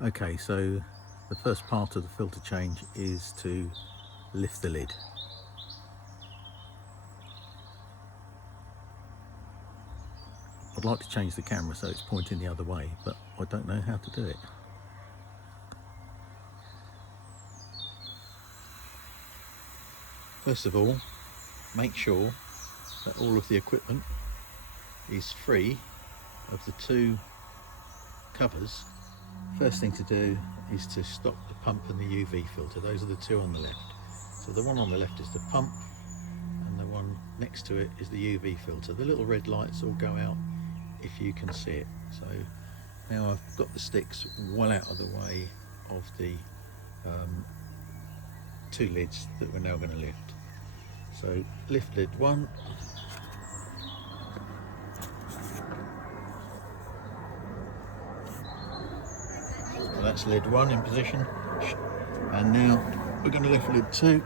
Okay, so the first part of the filter change is to lift the lid. I'd like to change the camera so it's pointing the other way, but I don't know how to do it. First of all, make sure that all of the equipment is free of the two covers. First thing to do is to stop the pump and the UV filter. Those are the two on the left. So the one on the left is the pump and the one next to it is the UV filter. The little red lights all go out if you can see it. So now I've got the sticks well out of the way of the two lids that we're now going to lift. So lift lid one. So that's lid one in position. And now we're going to lift lid two.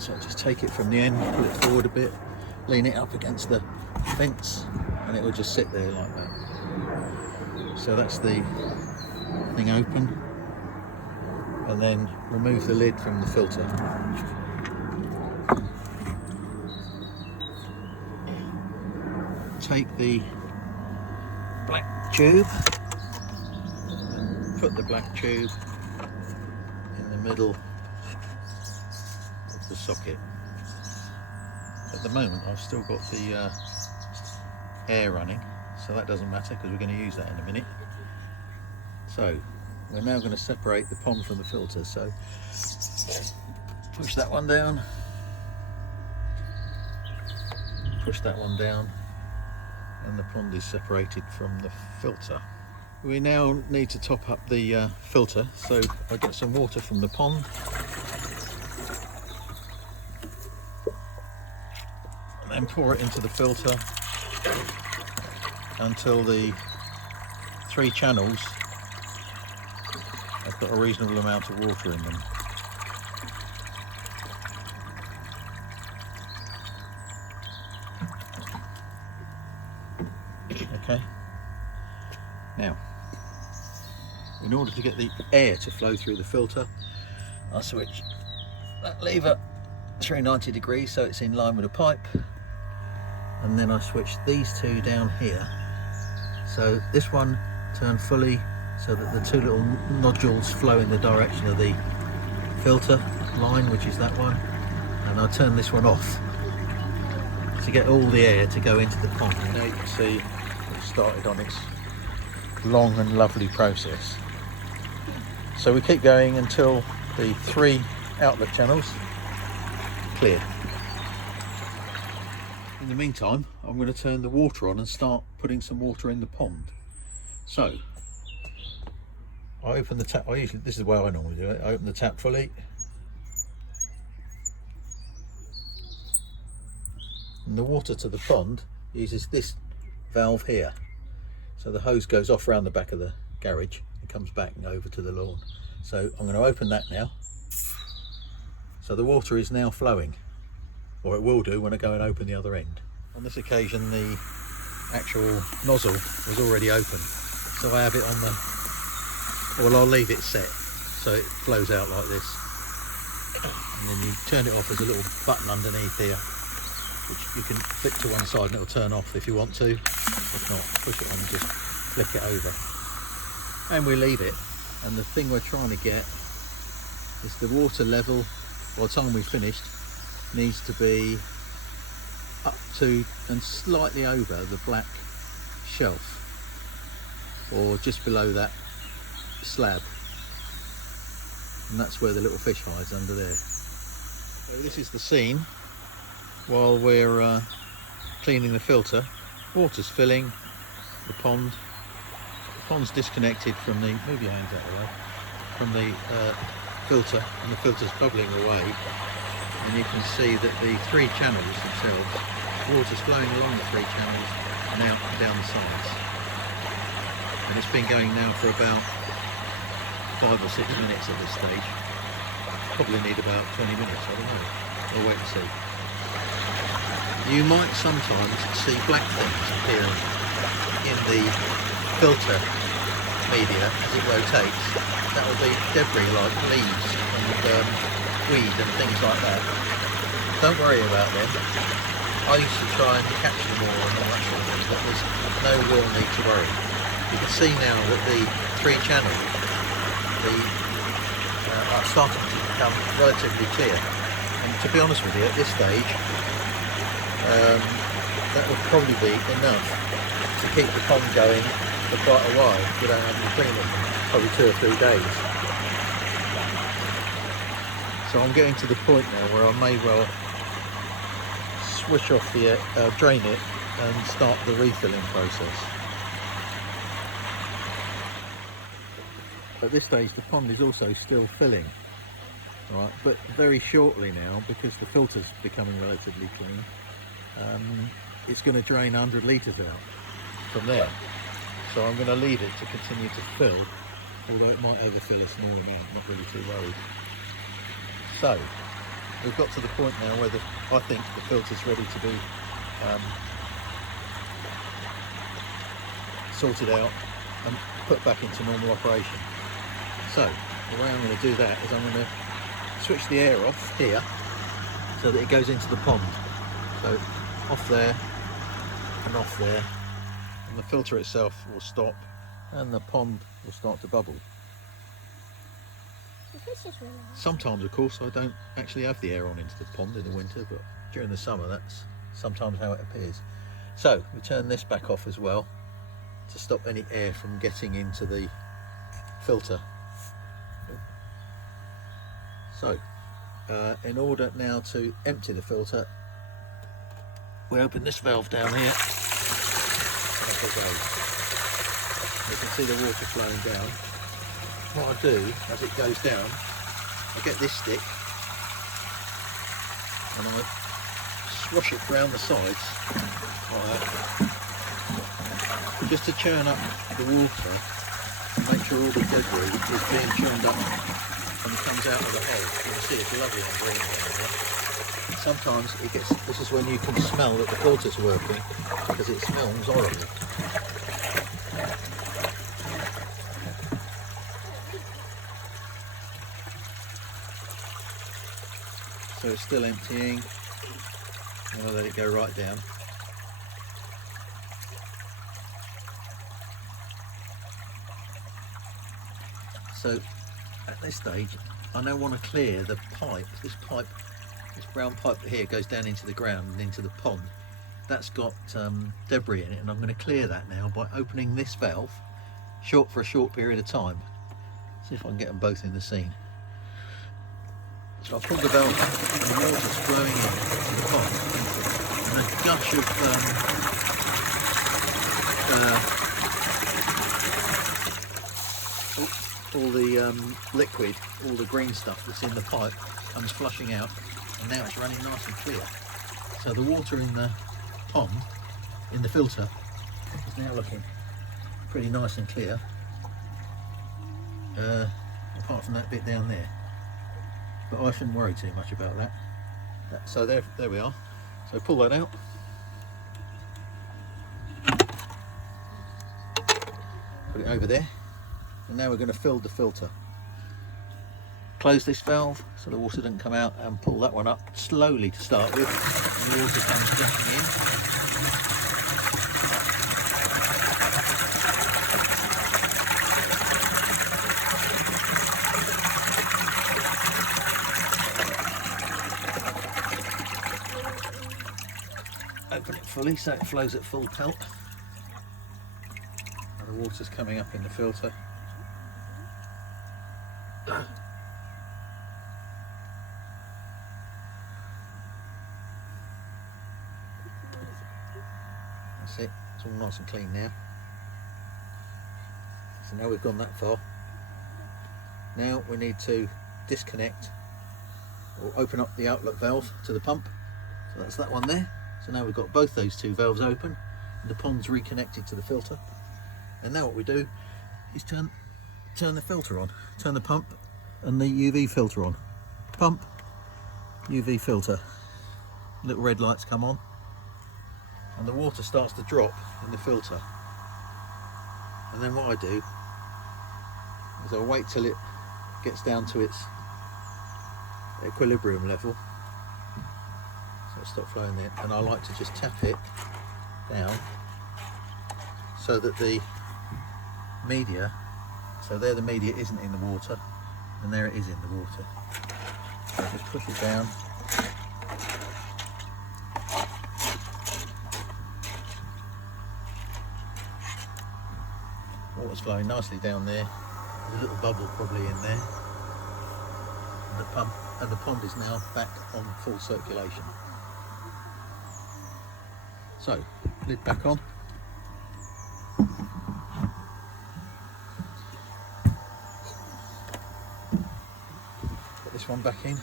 So just take it from the end, pull it forward a bit, lean it up against the fence, and it will just sit there like that. So that's the thing open. And then remove the lid from the filter. Take the black tube and put the black tube in the middle of the socket. At the moment I've still got the air running, so that doesn't matter because we're going to use that in a minute. So we're now going to separate the pond from the filter, so push that one down, push that one down, and the pond is separated from the filter. We now need to top up the filter, so I get some water from the pond and then pour it into the filter until the three channels have got a reasonable amount of water in them. Okay, now in order to get the air to flow through the filter, I switch that lever 390 degrees so it's in line with the pipe, and then I switch these two down here. So this one turn fully so that the two little nodules flow in the direction of the filter line, which is that one, and I'll turn this one off to get all the air to go into the pond. And now you can see it started on its long and lovely process. So we keep going until the three outlet channels clear. In the meantime, I'm going to turn the water on and start putting some water in the pond. So I open the tap. This is the way I normally do it. I open the tap fully, and the water to the pond uses this valve here. So the hose goes off around the back of the garage and comes back and over to the lawn. So I'm going to open that now. So the water is now flowing, or it will do when I go and open the other end. On this occasion the actual nozzle was already open, so I have it on the, well, I'll leave it set so it flows out like this, and then you turn it off. There's a little button underneath here which you can flick to one side and it'll turn off if you want to. If not, push it on and just flick it over, and we leave it. And the thing we're trying to get is the water level, by the time we've finished, needs to be up to and slightly over the black shelf, or just below that slab, and that's where the little fish hides, under there. So this is the scene while we're cleaning the filter. Water's filling the pond. The pond's disconnected from the, move your hands out of the way, from the filter, and the filter's bubbling away, and you can see that the three channels themselves, water's flowing along the three channels and out and down the sides, and it's been going now for about 5 or 6 minutes at this stage. Probably need about 20 minutes, I don't know. We'll wait and see. You might sometimes see black things appearing in the filter media as it rotates, that will be debris like leaves and weed and things like that. Don't worry about them. I used to try and catch them all and all that sort of thing, but there's no real need to worry. You can see now that the 3-channel are starting to become relatively clear. And to be honest with you, at this stage, that would probably be enough to keep the pond going for quite a while without having to clean it, probably 2 or 3 days. So I'm getting to the point now where I may well switch off the drain it and start the refilling process. At this stage the pond is also still filling, right, but very shortly now, because the filter's becoming relatively clean, it's going to drain 100 litres out from there. So I'm going to leave it to continue to fill, although it might overfill a small amount, not really too worried. So we've got to the point now where I think the filter's ready to be sorted out and put back into normal operation. So the way I'm going to do that is I'm going to switch the air off here so that it goes into the pond. So off there and off there, and the filter itself will stop and the pond will start to bubble. Sometimes, of course, I don't actually have the air on into the pond in the winter, but during the summer that's sometimes how it appears. So we turn this back off as well to stop any air from getting into the filter. So in order now to empty the filter, we open this valve down here and off it goes. You can see the water flowing down. What I do as it goes down, I get this stick and I swash it round the sides like that, just to churn up the water and make sure all the debris is being churned up and comes out of the hole. You can see it's lovely and green down there. Sometimes it gets, this is when you can smell that the filter's working, because it smells horrible. So it's still emptying, and I'll let it go right down. So at this stage I now want to clear the pipe. This brown pipe here goes down into the ground and into the pond. That's got debris in it, and I'm going to clear that now by opening this valve for a short period of time. See if I can get them both in the scene. So I'll pull the valve back and the water's flowing into the pond, and a gush of all the liquid, all the green stuff that's in the pipe comes flushing out, and now it's running nice and clear. So the water in the pond, in the filter, is now looking pretty nice and clear, apart from that bit down there. But I shouldn't worry too much about that. So there we are. So pull that out. Put it over there. And now we're going to fill the filter. Close this valve so the water doesn't come out, and pull that one up slowly to start with. And the water comes gushing in. Open it fully so it flows at full pelt. And the water's coming up in the filter. That's it, it's all nice and clean now. So now we've gone that far. Now we need to disconnect or open up the outlet valve to the pump. So that's that one there. So now we've got both those two valves open and the pond's reconnected to the filter. And now what we do is turn the filter on, turn the pump and the UV filter on. Pump, UV filter. Little red lights come on and the water starts to drop in the filter. And then what I do is I'll wait till it gets down to its equilibrium level, so it'll stop flowing there, and I like to just tap it down so that the media, so there the media isn't in the water, and there it is in the water. So just push it down. Water's flowing nicely down there. There's a little bubble probably in there. And the pond is now back on full circulation. So, lid back on. Put this one back in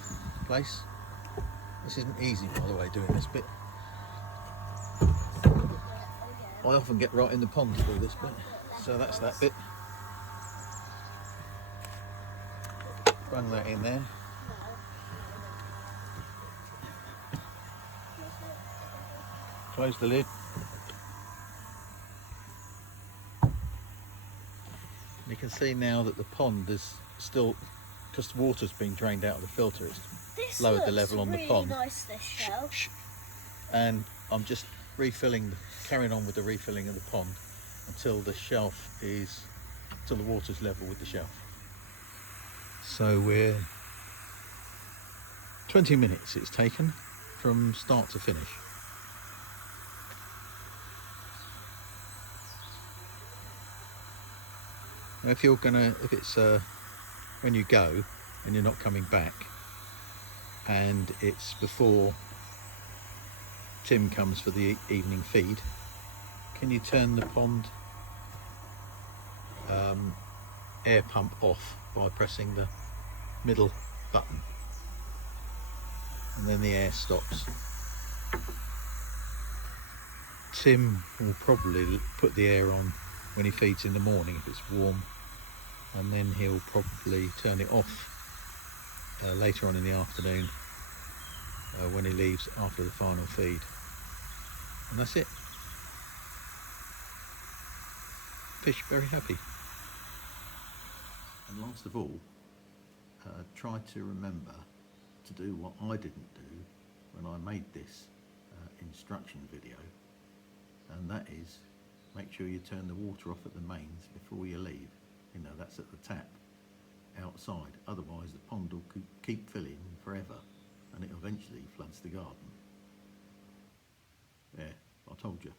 place. This isn't easy, by the way, doing this bit. I often get right in the pond to do this bit. So that's that bit. Bung that in there. Close the lid. You can see now that the pond is still, because the water's been drained out of the filter, it's lowered the level on the pond. Nice, this shelf. And I'm just carrying on with the refilling of the pond until the water's level with the shelf. So we're 20 minutes it's taken from start to finish. Now if it's when you go and you're not coming back, and it's before Tim comes for the evening feed, can you turn the pond air pump off by pressing the middle button, and then the air stops. Tim will probably put the air on when he feeds in the morning if it's warm, and then he'll probably turn it off later on in the afternoon when he leaves after the final feed, and that's it. Fish very happy. And last of all, try to remember to do what I didn't do when I made this instruction video, and that is make sure you turn the water off at the mains before you leave. You know, that's at the tap outside, otherwise the pond will keep filling forever and it eventually floods the garden. There, I told you.